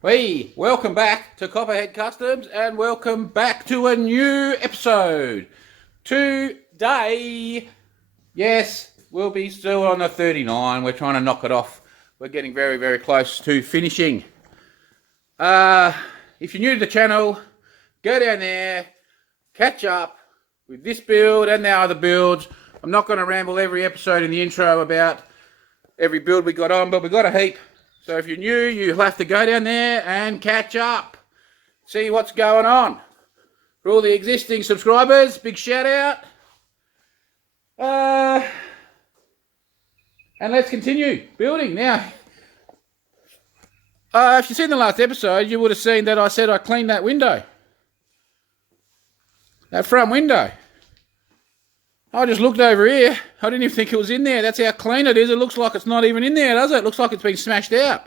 Hey, welcome back to Copperhead Customs and welcome back to a new episode. Today, yes, we'll be still on the 39. We're trying to knock it off. We're getting very, very close to finishing. If you're new to the channel, go down there, catch up with this build and the other builds. I'm not going to ramble every episode in the intro about every build we got on, but we got a heap. So if you're new, you'll have to go down there and catch up. See what's going on. For all the existing subscribers, big shout out. And let's continue building. Now, if you've seen the last episode, you would have seen that I said I cleaned that window. That front window. I just looked over here. I didn't even think it was in there. That's how clean it is. It looks like it's not even in there, does it? It looks like it's been smashed out.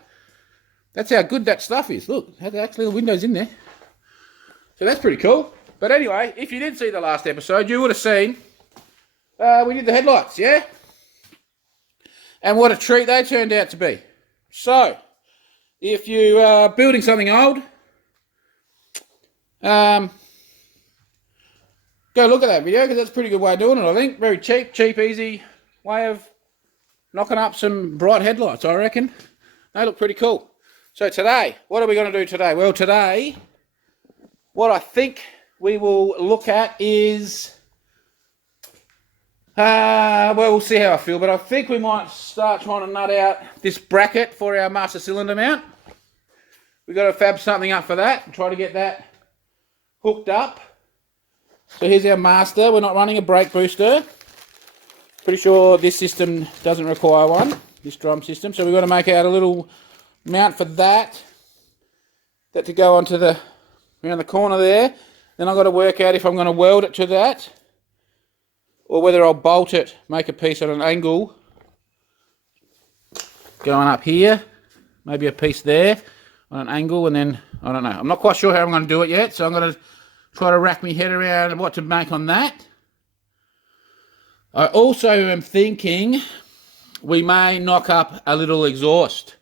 That's how good that stuff is. Look, actually the window's in there. So that's pretty cool. But anyway, if you did see the last episode, you would have seen we did the headlights, yeah? And what a treat they turned out to be. So, if you are building something old, go look at that video because that's a pretty good way of doing it, I think. Very cheap, easy way of knocking up some bright headlights, I reckon. They look pretty cool. So today, what are we going to do today? Well, today, what I think we will look at is, well, we'll see how I feel, but I think we might start trying to nut out this bracket for our master cylinder mount. We've got to fab something up for that and try to get that hooked up. So here's our master. We're not running a brake booster. Pretty sure this system doesn't require one, this drum system. So we've got to make out a little mount for that to go onto around the corner there. Then I've got to work out if I'm going to weld it to that or whether I'll bolt it, make a piece at an angle going up here, maybe a piece there on an angle, and then I don't know. I'm not quite sure how I'm going to do it yet, so I'm going to try to rack my head around what to make on that. I also am thinking we may knock up a little exhaust.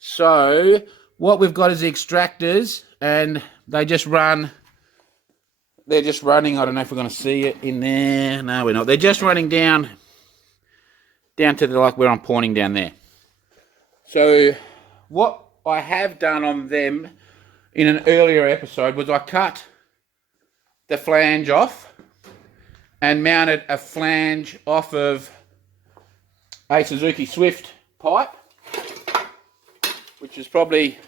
So what we've got is the extractors, and they're just running, I don't know if we're going to see it in there. No, we're not. They're just running down to like where I'm pointing down there. So what I have done on them in an earlier episode was I cut the flange off and mounted a flange off of a Suzuki Swift pipe, which is probably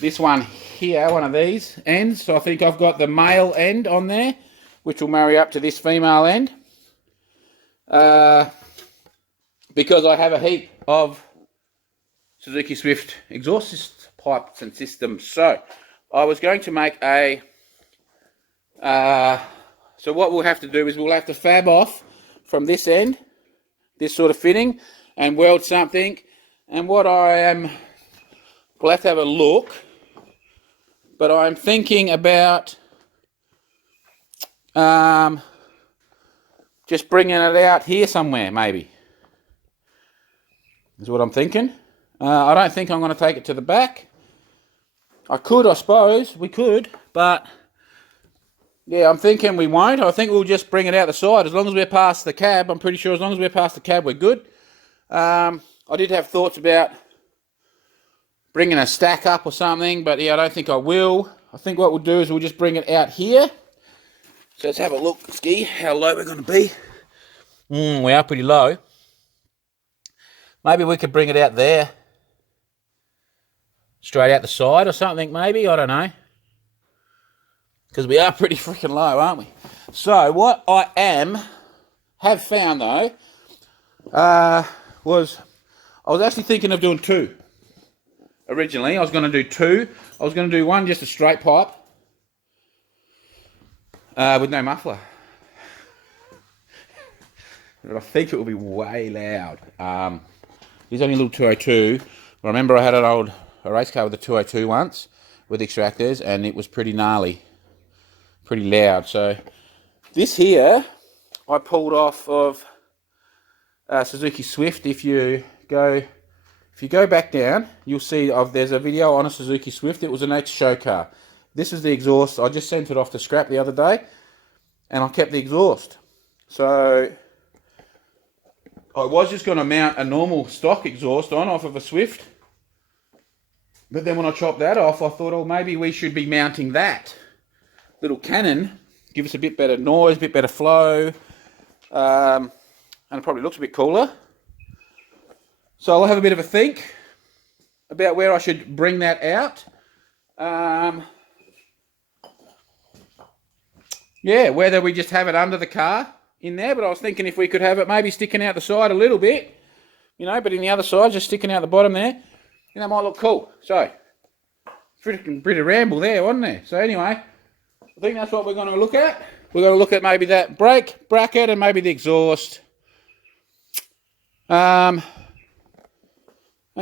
this one here, one of these ends. So I think I've got the male end on there, which will marry up to this female end, because I have a heap of Suzuki Swift exhaust pipes and systems. So I was going to make a so what we'll have to do is we'll have to fab off from this end, this sort of fitting, and weld something. And what we'll have to have a look, but I'm thinking about just bringing it out here somewhere, maybe, is what I'm thinking. I don't think I'm going to take it to the back. I could, I suppose, we could, but yeah, I'm thinking we won't. I think we'll just bring it out the side. As long as we're past the cab, I'm pretty sure as long as we're past the cab, we're good. I did have thoughts about bringing a stack up or something, but yeah, I don't think I will. I think what we'll do is we'll just bring it out here. So let's have a look, Ski, how low we're going to be. We are pretty low. Maybe we could bring it out there. Straight out the side or something, maybe. I don't know. Because we are pretty freaking low, aren't we? So what I have found though, was I was actually thinking of doing two. Originally, I was going to do two. I was going to do one just a straight pipe with no muffler. But I think it will be way loud. There's only a little 202. I remember I had a race car with a 202 once with extractors, and it was pretty gnarly, pretty loud. So this here I pulled off of Suzuki Swift. If you go if you go back down, you'll see there's a video on a Suzuki Swift. It was an ex-show car. This is the exhaust. I just sent it off to scrap the other day, and I kept the exhaust. So I was just going to mount a normal stock exhaust on off of a Swift, but then when I chopped that off, I thought, oh, maybe we should be mounting that little cannon, give us a bit better noise, a bit better flow, and it probably looks a bit cooler. So I'll have a bit of a think about where I should bring that out. Yeah, whether we just have it under the car in there, but I was thinking if we could have it maybe sticking out the side a little bit, you know, but in the other side, just sticking out the bottom there, and that might look cool. So, freaking bit of ramble there, wasn't there? So anyway, I think that's what we're going to look at. We're going to look at maybe that brake bracket and maybe the exhaust. And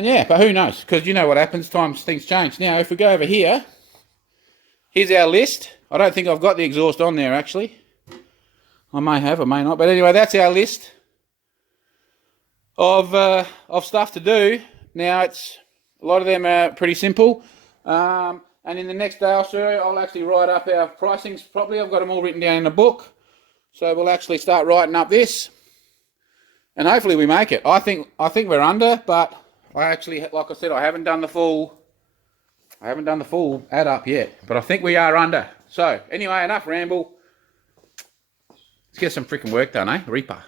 yeah, but who knows? Because you know what happens, things change. Now, if we go over here, here's our list. I don't think I've got the exhaust on there, actually. I may have, I may not. But anyway, that's our list of stuff to do. Now, a lot of them are pretty simple. And in the next day or so, I'll actually write up our pricings properly. I've got them all written down in a book. So we'll actually start writing up this. And hopefully we make it. I think we're under, but I actually, like I said, I haven't done the full add up yet, but I think we are under. So anyway, enough ramble. Let's get some freaking work done, eh? Reaper.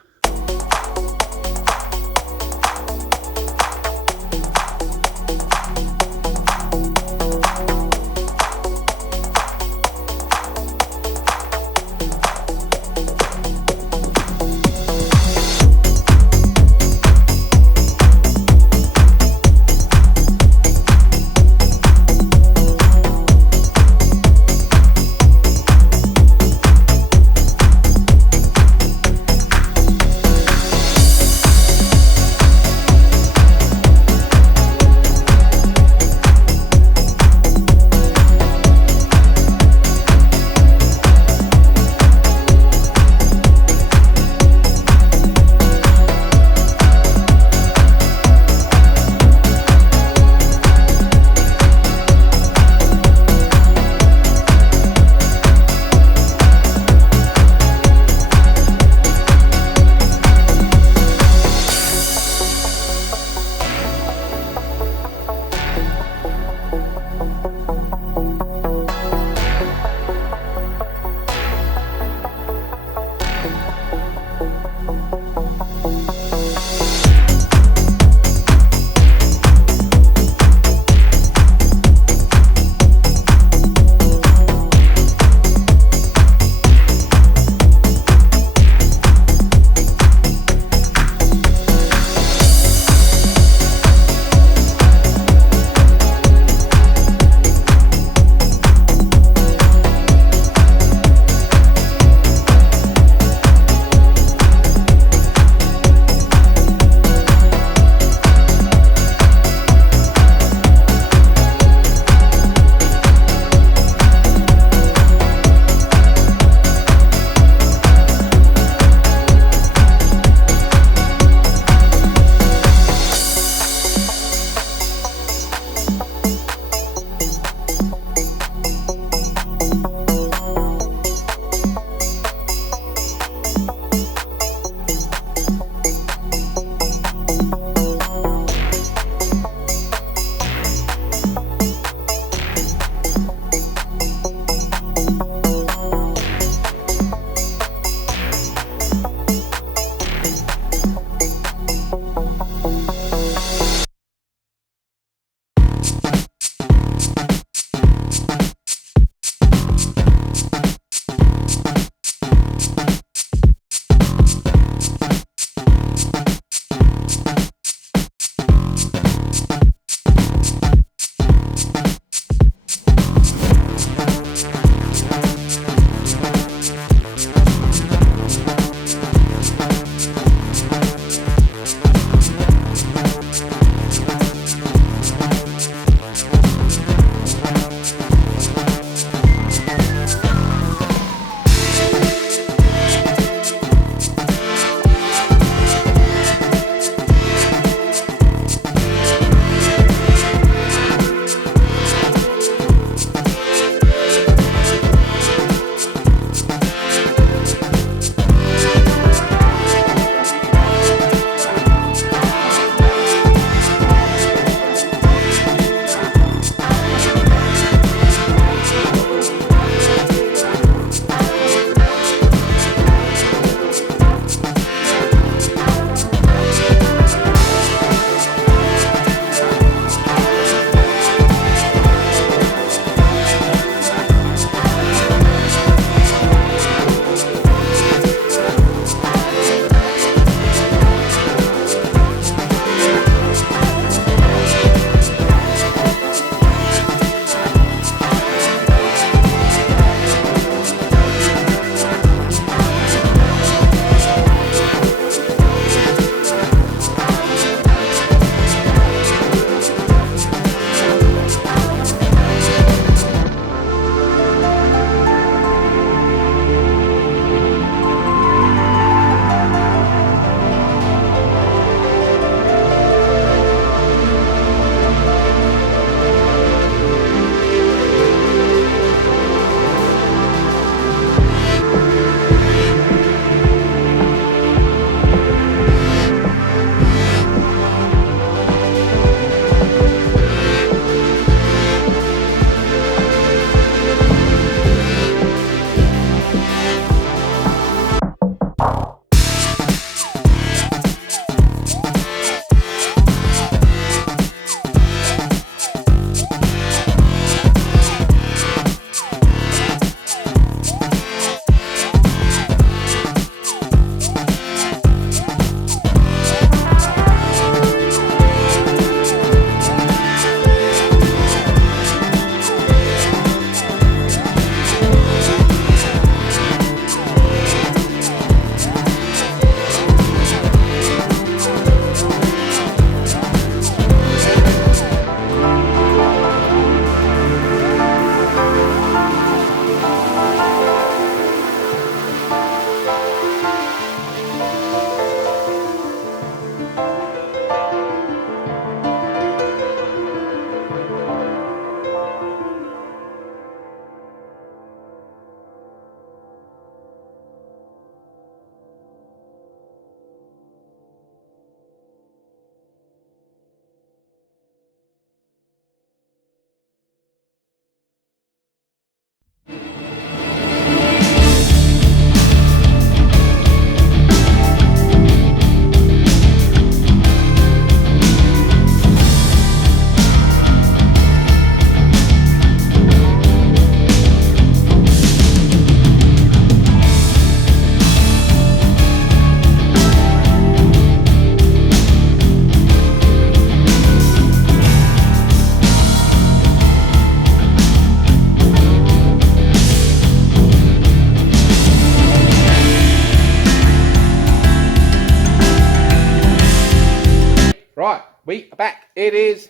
back. It is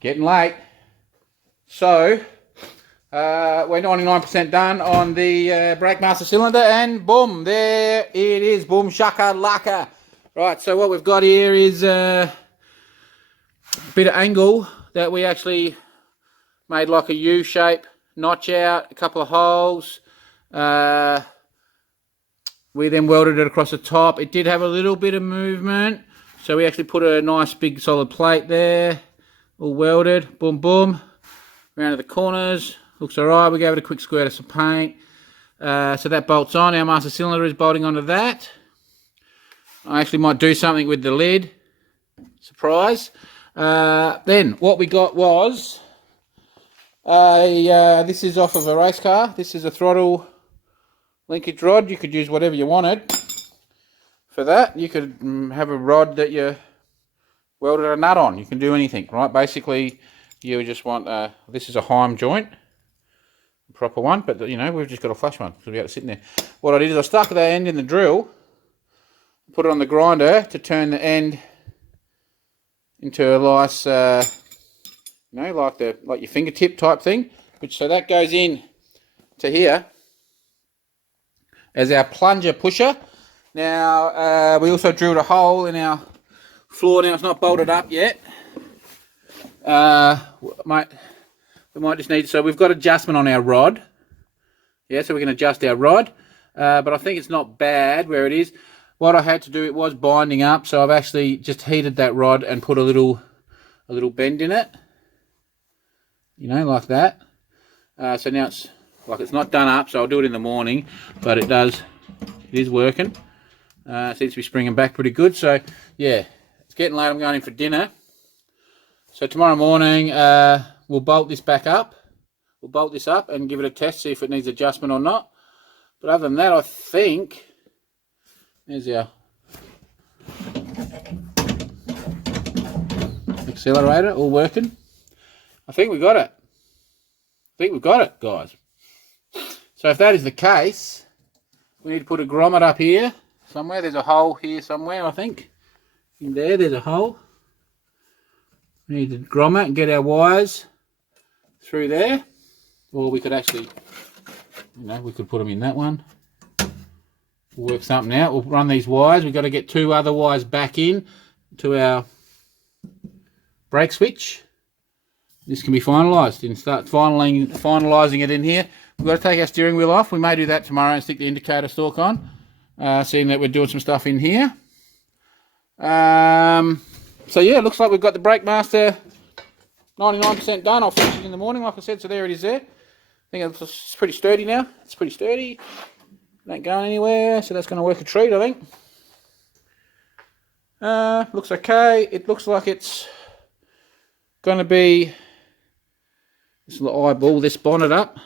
getting late. So, we're 99% done on the brake master cylinder, and boom, there it is. Boom, shaka laka. Right, so what we've got here is a bit of angle that we actually made like a U shape, notch out, a couple of holes. We then welded it across the top. It did have a little bit of movement, so we actually put a nice big solid plate there, all welded, boom boom, around to the corners. Looks alright. We gave it a quick squirt of some paint. So that bolts on. Our master cylinder is bolting onto that. I actually might do something with the lid. Surprise. Then what we got was this is off of a race car. This is a throttle linkage rod. You could use whatever you wanted for that. You could have a rod that you welded a nut on. You can do anything, right? Basically, you just want this is a Heim joint, proper one, but you know, we've just got a flush one because we got it sitting there. What I did is I stuck that end in the drill, put it on the grinder to turn the end into a nice, you know, like your fingertip type thing. So that goes in to here as our plunger pusher. Now we also drilled a hole in our floor. Now it's not bolted up yet. We might just need, so we've got adjustment on our rod. Yeah, so we can adjust our rod. But I think it's not bad where it is. What I had to do, it was binding up, so I've actually just heated that rod and put a little bend in it. You know, like that. So now it's like it's not done up, so I'll do it in the morning, but it is working. Seems to be springing back pretty good. So yeah, it's getting late. I'm going in for dinner. So tomorrow morning we'll bolt this back up. We'll bolt this up and give it a test, see if it needs adjustment or not. But other than that, I think there's our accelerator all working. I think we got it. Guys. So if that is the case, we need to put a grommet up here somewhere. There's a hole here somewhere, I think. In there, there's a hole. We need to grommet and get our wires through there. Or we could actually, you know, we could put them in that one. We'll work something out. We'll run these wires. We've got to get 2 other wires back in to our brake switch. This can be finalised and start finalising it in here. We've got to take our steering wheel off. We may do that tomorrow and stick the indicator stalk on, seeing that we're doing some stuff in here. So yeah, it looks like we've got the brake master 99% done. I'll finish it in the morning, like I said. So there it is there. I think it's pretty sturdy now. It's pretty sturdy. It ain't going anywhere, so that's going to work a treat, I think. Looks okay. It looks like it's going to be this little eyeball, this bonnet up.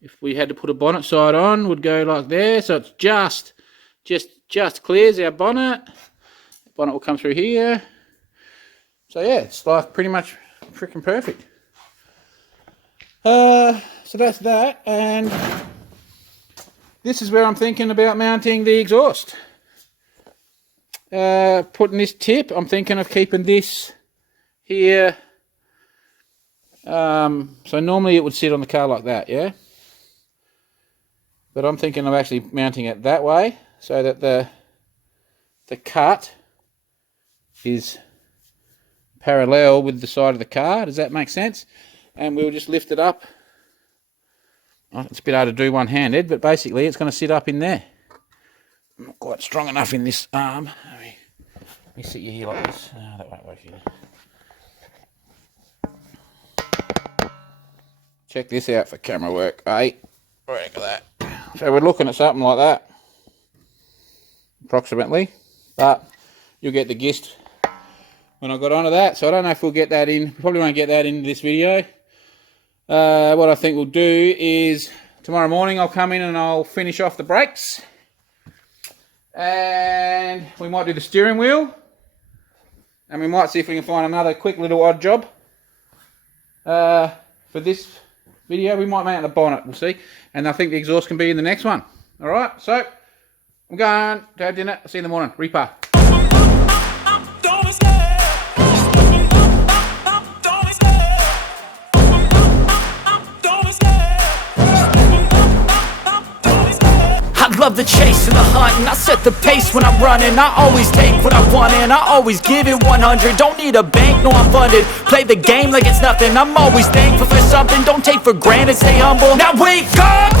If we had to put a bonnet side on, would go like there. So it's just clears our bonnet. The bonnet will come through here. So yeah, it's like pretty much freaking perfect. So that's that, and this is where I'm thinking about mounting the exhaust. Putting this tip, I'm thinking of keeping this here. So normally it would sit on the car like that, yeah? But I'm thinking of actually mounting it that way so that the cut is parallel with the side of the car. Does that make sense? And we'll just lift it up. Oh, it's a bit hard to do one-handed, but basically it's going to sit up in there. I'm not quite strong enough in this arm. Let me sit you here like this. Oh, that won't work either. Check this out for camera work, eh? Look at that. So we're looking at something like that, approximately. But you'll get the gist when I got onto that. So I don't know if we'll get that in. Probably won't get that into this video. What I think we'll do is tomorrow morning I'll come in and I'll finish off the brakes. And we might do the steering wheel. And we might see if we can find another quick little odd job. For this video, we might mount the bonnet, we'll see. And I think the exhaust can be in the next one. Alright, so I'm going to have dinner. I'll see you in the morning. Reaper. chasing the hunt, and I set the pace when I'm running. I always take what I want and I always give it 100. Don't need a bank, no I'm funded. Play the game like it's nothing. I'm always thankful for something. Don't take for granted, stay humble. Now wake up!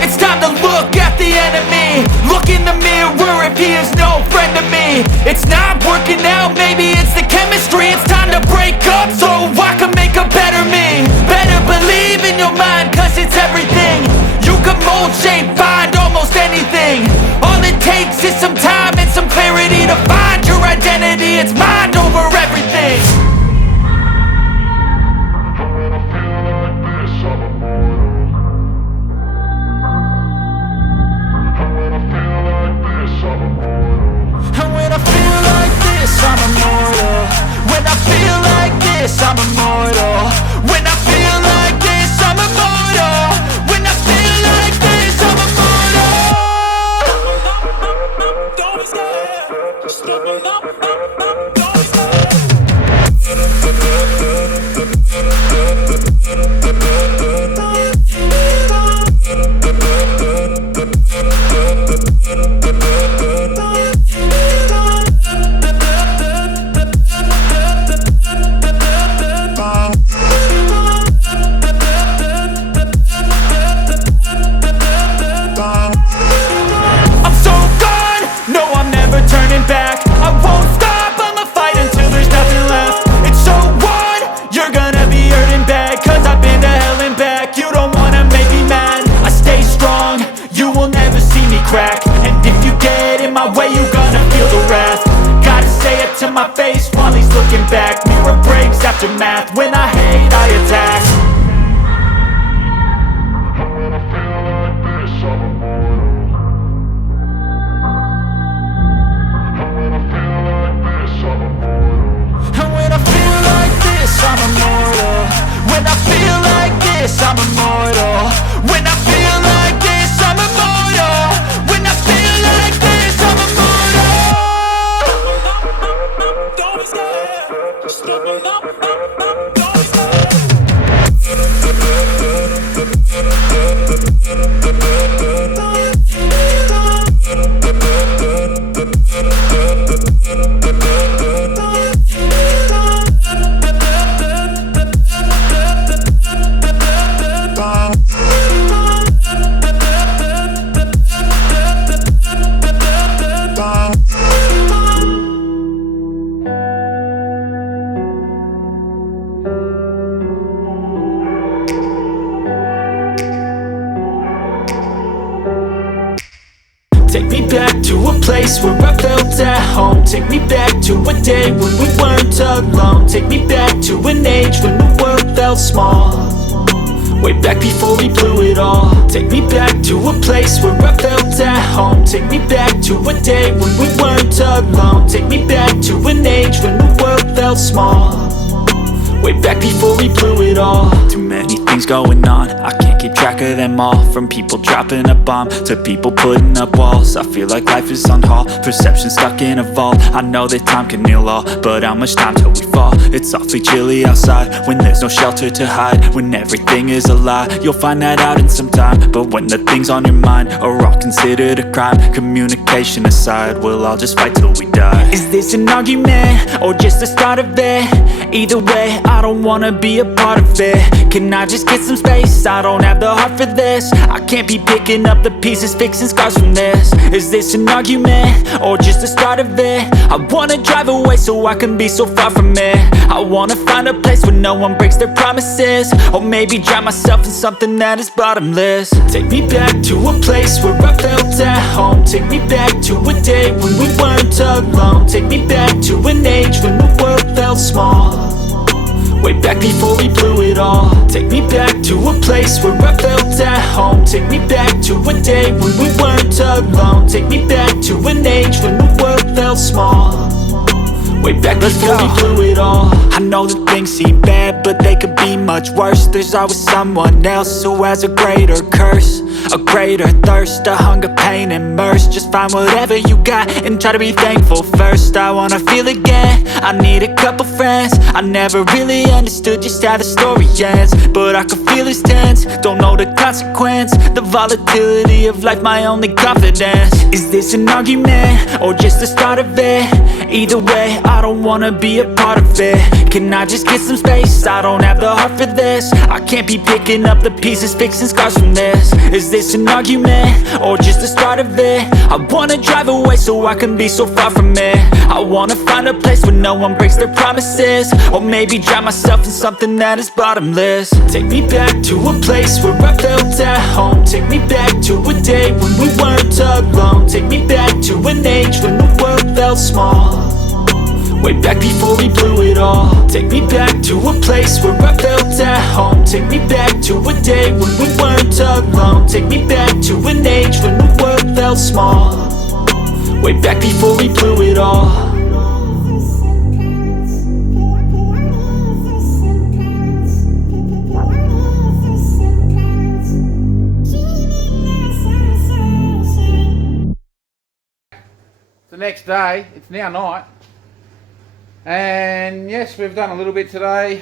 It's time to look at the enemy. Look in the mirror if he is no friend to me. It's not working out, maybe it's the chemistry. It's time to break up so I can make a better me. Better believe in your mind, cause it's everything. You can mold, shape, find almost anything. All it takes is some time and some clarity to find your identity. It's mind over everything. I'm immortal. When I feel like this, I'm immortal. When I feel like this, I'm immortal. When I feel like this, I'm immortal. Don't be scared. Stepping up, don't be scared. Crack. And if you get in my way, you gonna feel the wrath. Gotta say it to my face while he's looking back. Mirror breaks after math. When I hate, I attack. When I feel like this, I'm immortal. When I feel like this, I'm immortal. And when I feel like this, I'm immortal. When I feel like this, I'm immortal. When I feel like this, I'm immortal. When I feel like this, I'm immortal. Don't be scared. Stepping up, don't be scared. Take me back to a place where I felt at home. Take me back to a day when we weren't alone. Take me back to an age when the world felt small. Way back before we blew it all. Take me back to a place where I felt at home. Take me back to a day when we weren't alone. Take me back to an age when the world felt small. Way back before we blew it all. Too many things going on, I can't keep track of them all. From people dropping a bomb to people putting up walls. I feel like life is on hold, perception stuck in a vault. I know that time can heal all, but how much time till we fall? It's awfully chilly outside when there's no shelter to hide. When everything is a lie, you'll find that out in some time. But when the things on your mind are all considered a crime, communication aside, we'll all just fight till we die. Is this an argument or just the start of it? Either way, I don't wanna be a part of it. Can I just get some space? I don't have the heart for this. I can't be picking up the pieces, fixing scars from this. Is this an argument or just the start of it? I wanna drive away so I can be so far from it. I wanna find a place where no one breaks their promises. Or maybe drown myself in something that is bottomless. Take me back to a place where I felt at home. Take me back to a day when we weren't alone. Take me back to an age when the world felt small. Way back before we blew it all. Take me back to a place where I felt at home. Take me back to a day when we weren't alone. Take me back to an age when the world felt small. Way back before we blew it all. I I know that things seem bad, but they could be much worse. There's always someone else who has a greater curse, a greater thirst, a hunger, pain, and mercy. Just find whatever you got and try to be thankful first. I wanna feel again, I need a couple friends. I never really understood just how the story ends, but I can feel it's tense, don't know the consequence. The volatility of life, my only confidence. Is this an argument, or just the start of it? Either way, I don't wanna be a part of it. Can I just get some space? I don't have the heart for this. I can't be picking up the pieces, fixing scars from this. Is this an argument, or just the start of it? I wanna drive away so I can be so far from it. I wanna find a place where no one breaks their promises, or maybe drown myself in something that is bottomless. Take me back to a place where I felt at home. Take me back to a day when we weren't alone. Take me back to an age when the world felt small, way back before we blew it all. Take me back to a place where I felt at home. Take me back to a day when we weren't alone. Take me back to an age when the world felt small, way back before we blew it all. The next day, it's now night, and yes, we've done a little bit today.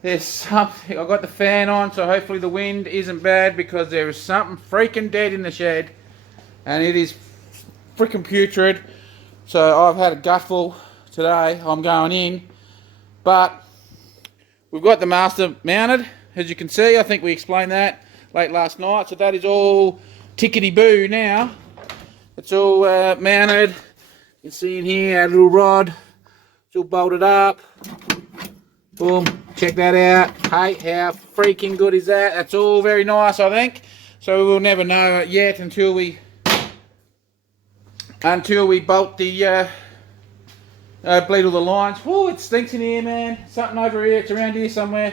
There's something, I've got the fan on, so hopefully the wind isn't bad, because there is something freaking dead in the shed, and it is freaking putrid. So I've had a gutful today. I'm going in, but we've got the master mounted, as you can see. I think we explained that late last night, so that is all tickety-boo now. It's all mounted. You can see in here our little rod. It's all bolted up. Boom. Check that out. Hey, how freaking good is that? That's all very nice, I think. So we'll never know it yet until we bolt the bleed all the lines. Woo, it stinks in here, man. Something over here. It's around here somewhere.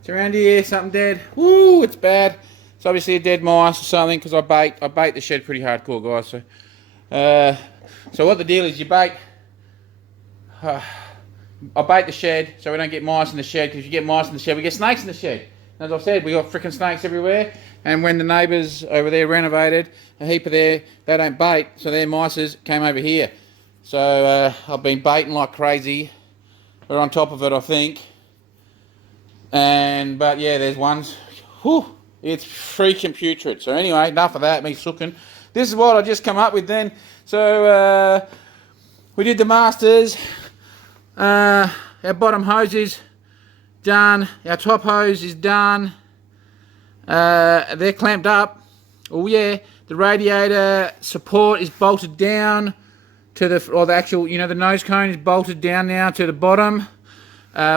It's around here. Something dead. Woo, it's bad. It's obviously a dead mice or something, because I bait the shed pretty hardcore, guys. So what the deal is, you bait. I bait the shed so we don't get mice in the shed, because if you get mice in the shed, we get snakes in the shed. As I've said, we got freaking snakes everywhere. And when the neighbours over there renovated, a heap of they don't bait, so their mice came over here. So I've been baiting like crazy. We're on top of it, I think. But yeah, there's ones. Whew. It's freaking putrid. So anyway, enough of that, me sooking. This is what I just come up with then. So we did the masters. Our bottom hose is done. Our top hose is done. They're clamped up. Oh yeah, the radiator support is bolted down to the actual, you know, the nose cone is bolted down now to the bottom.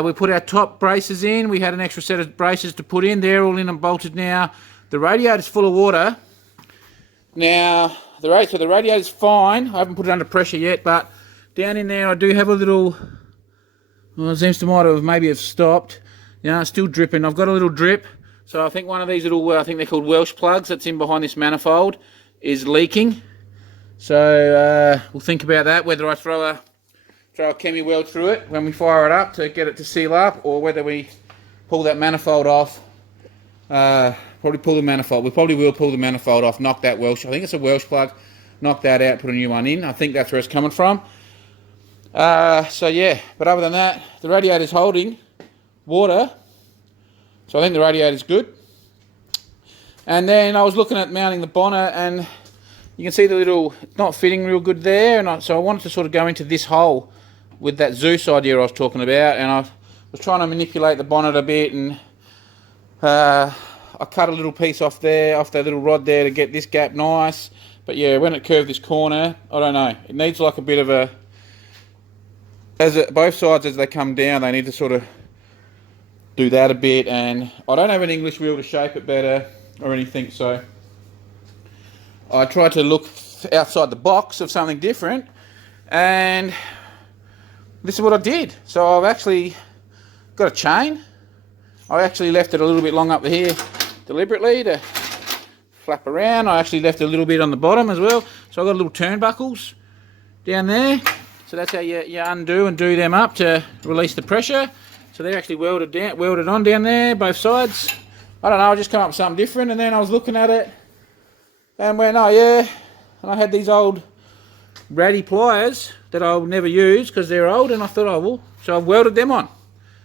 We put our top braces in. We had an extra set of braces to put in. They're all in and bolted now. The radiator's full of water. Now, the radiator's fine. I haven't put it under pressure yet, but down in there I do have a little, well, it seems to might have maybe have stopped. Yeah, it's still dripping. I've got a little drip. So I think one of these little, I think they're called Welsh plugs that's in behind this manifold is leaking. So we'll think about that, whether I throw a chemi weld through it when we fire it up to get it to seal up, or whether we pull that manifold off. Probably pull the manifold. We probably will pull the manifold off, knock that Welsh, I think it's a Welsh plug, knock that out, put a new one in. I think that's where it's coming from. So yeah, but other than that, the radiator's holding water, so I think the radiator's good. And then I was looking at mounting the bonnet, and you can see the little, it's not fitting real good there, and so I wanted to sort of go into this hole with that Zeus idea I was talking about, and I was trying to manipulate the bonnet a bit, and I cut a little piece off there, off that little rod there, to get this gap nice. But yeah, when it curved this corner, I don't know, it needs like a bit of a, both sides as they come down, they need to sort of do that a bit, and I don't have an English wheel to shape it better or anything, so I tried to look outside the box of something different, and this is what I did. So I've actually got a chain. I actually left it a little bit long up here deliberately to flap around. I actually left a little bit on the bottom as well. So I've got little turnbuckles down there. So that's how you undo and do them up to release the pressure. So they're actually welded on down there, both sides. I don't know, I just come up with something different, and then I was looking at it and went, oh yeah, and I had these old ratty pliers that I'll never use because they're old, and I thought, oh well, so I've welded them on,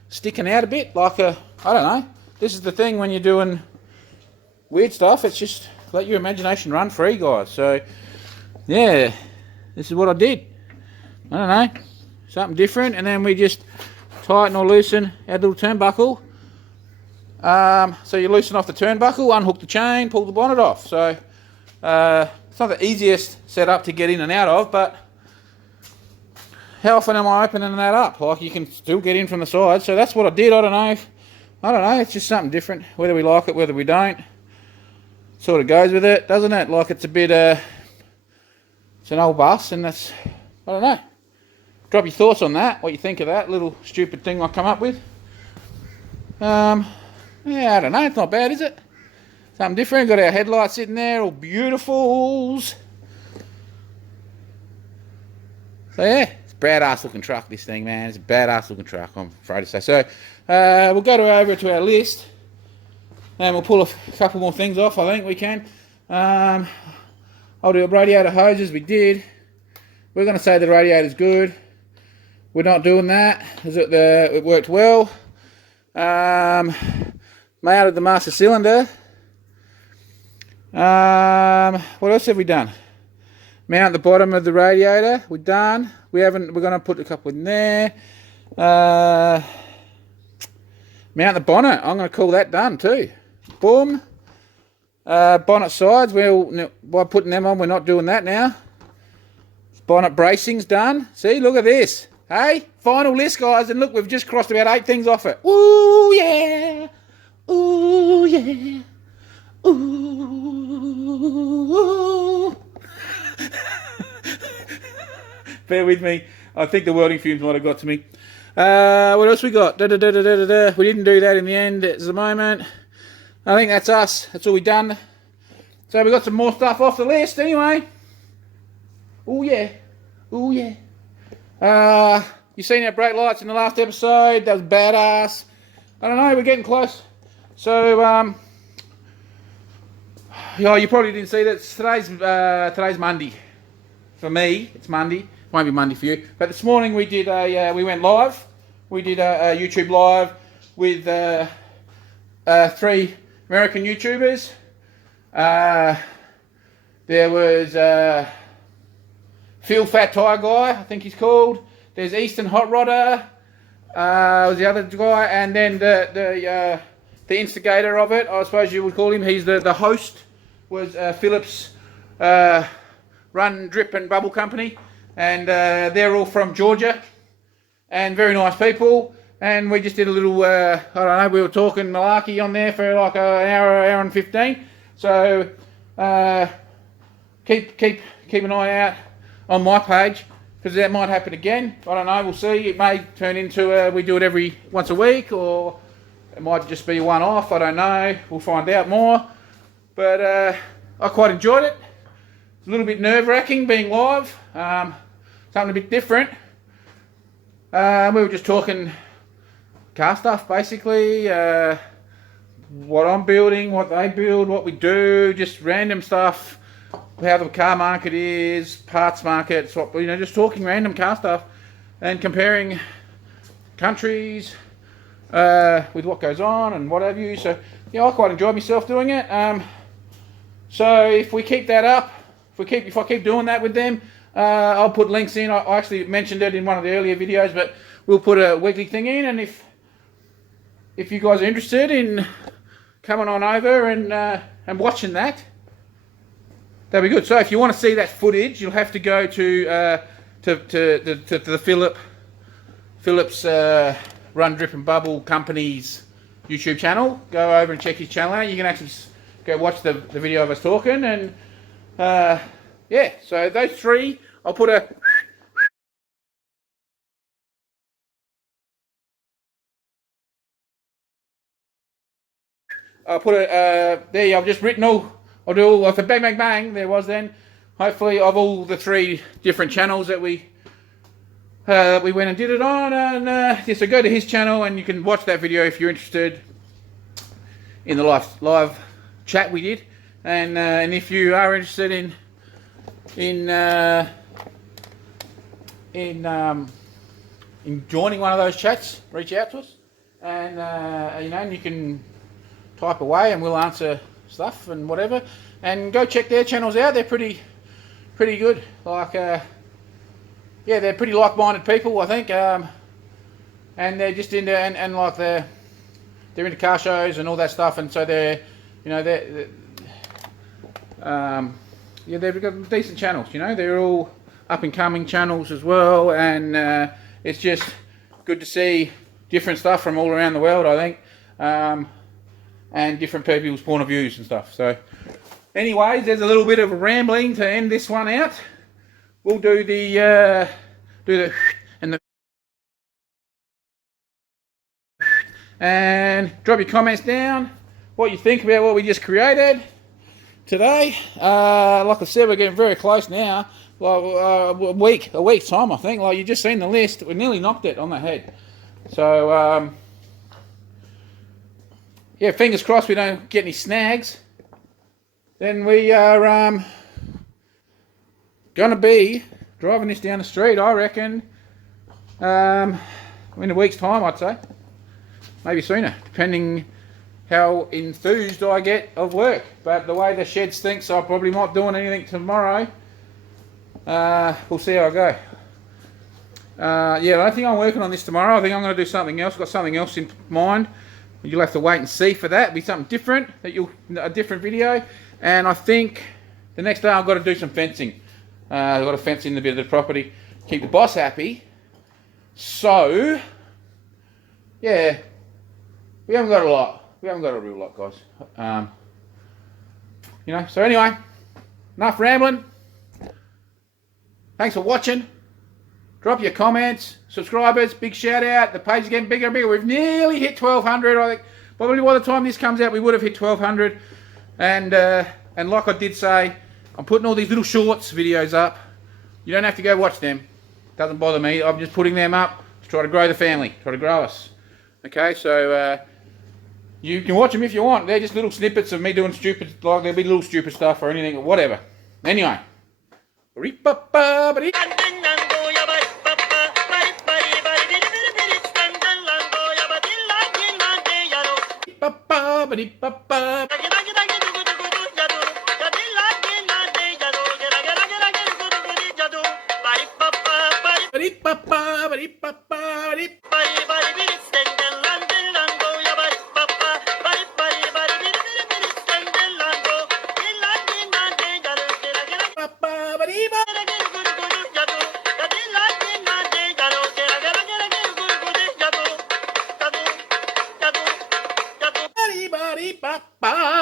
sticking out a bit like a, I don't know. This is the thing when you're doing weird stuff, it's just let your imagination run free, guys. So yeah, this is what I did. I don't know, something different, and then we just tighten or loosen our little turnbuckle. So you loosen off the turnbuckle, unhook the chain, pull the bonnet off. So it's not the easiest setup to get in and out of, but how often am I opening that up? Like, you can still get in from the side. So that's what I did. I don't know, it's just something different, whether we like it, whether we don't. Sort of goes with it, doesn't it? Like, it's a bit it's an old bus, and that's, I don't know. Drop your thoughts on that, what you think of that little stupid thing I come up with. Yeah, I don't know, it's not bad, is it? Something different. Got our headlights sitting there, all beautifuls. So yeah, it's a badass looking truck, this thing, man. It's a badass looking truck, I'm afraid to say. So we'll go over to our list, and we'll pull a couple more things off. I think we can. I'll do a radiator hoses. We did. We're going to say the radiator's good. We're not doing that because it worked well. Mounted the master cylinder. What else have we done? Mount the bottom of the radiator. We're done. We're going to put a couple in there. Mount the bonnet. I'm going to call that done too. Boom. Bonnet sides. By putting them on, we're not doing that now. Bonnet bracing's done. See, look at this. Hey, final list, guys, and look, we've just crossed about 8 things off it. Ooh yeah, ooh yeah, ooh. Bear with me. I think the welding fumes might have got to me. What else we got? We didn't do that in the end at the moment. I think that's us. That's all we've done. So we got some more stuff off the list anyway. Oh yeah, oh yeah. You've seen our brake lights in the last episode. That was badass. I don't know, we're getting close. So yeah, you probably didn't see that. Today's Monday. For me, it's Monday. It won't be Monday for you. But this morning we did we went live. We did a YouTube live with 3 American YouTubers. There was Phil Fat Tire Guy, I think he's called. There's Eastern Hot Rodder, was the other guy, and then the instigator of it, I suppose you would call him. He's the host, was Phillips Run, Drip and Bubble Company, and they're all from Georgia, and very nice people. And we just did a little, I don't know, we were talking malarkey on there for like an hour and 15. So keep an eye out on my page, because that might happen again. I don't know, we'll see. It may turn into we do it every once a week, or it might just be one off. I don't know, we'll find out more. But I quite enjoyed it. It's a little bit nerve-wracking being live, something a bit different. We were just talking car stuff, basically, what I'm building, what they build, what we do, just random stuff, how the car market is, parts markets, just talking random car stuff and comparing countries with what goes on and what have you. So yeah, I quite enjoy myself doing it. So if we keep that up, if I keep doing that with them, I'll put links in. I actually mentioned it in one of the earlier videos, but we'll put a weekly thing in, and if you guys are interested in coming on over and watching that, that'd be good. So if you want to see that footage, you'll have to go to the Phillips Run, Drip and Bubble Company's YouTube channel. Go over and check his channel out. You can actually go watch the video of us talking, and yeah, so those 3, I'll put a there. I've just written all. I'll do all of the bang bang bang. There was then. Hopefully, of all the 3 different channels that we that we went and did it on, and yeah, so go to his channel and you can watch that video if you're interested in the live chat we did, and if you are interested in joining one of those chats, reach out to us, and you know, and you can type away and we'll answer stuff and whatever, and go check their channels out. They're pretty good. Like yeah, they're pretty like-minded people, I think, and they're just into and like they're into car shows and all that stuff, and so they're, you know, yeah, they've got decent channels. You know, they're all up and coming channels as well, and it's just good to see different stuff from all around the world, I think, and different people's point of views and stuff. So anyways, there's a little bit of rambling to end this one out. We'll do the and drop your comments down, what you think about what we just created today. Like I said, we're getting very close now. Like a week's time, I think. Like you just seen the list, we nearly knocked it on the head. So yeah, fingers crossed we don't get any snags. Then we are gonna be driving this down the street, I reckon, in a week's time, I'd say. Maybe sooner, depending how enthused I get of work. But the way the shed stinks, I probably not doing anything tomorrow. We'll see how I go. Yeah, I don't think I'm working on this tomorrow. I think I'm going to do something else. I've got something else in mind. You'll have to wait and see for that. It'll be something different, a different video. And I think the next day I've got to do some fencing. I've got to fence in a bit of the property, keep the boss happy. So, yeah, we haven't got a lot. We haven't got a real lot, guys. You know, so anyway, enough rambling. Thanks for watching. Drop your comments, subscribers, big shout out. The page is getting bigger and bigger. We've nearly hit 1,200. I think probably by the time this comes out, we would have hit 1,200. And like I did say, I'm putting all these little shorts videos up. You don't have to go watch them. Doesn't bother me. I'm just putting them up to try to grow the family, try to grow us. Okay, so you can watch them if you want. They're just little snippets of me doing stupid, like there'll be little stupid stuff or anything or whatever. Anyway. Bye.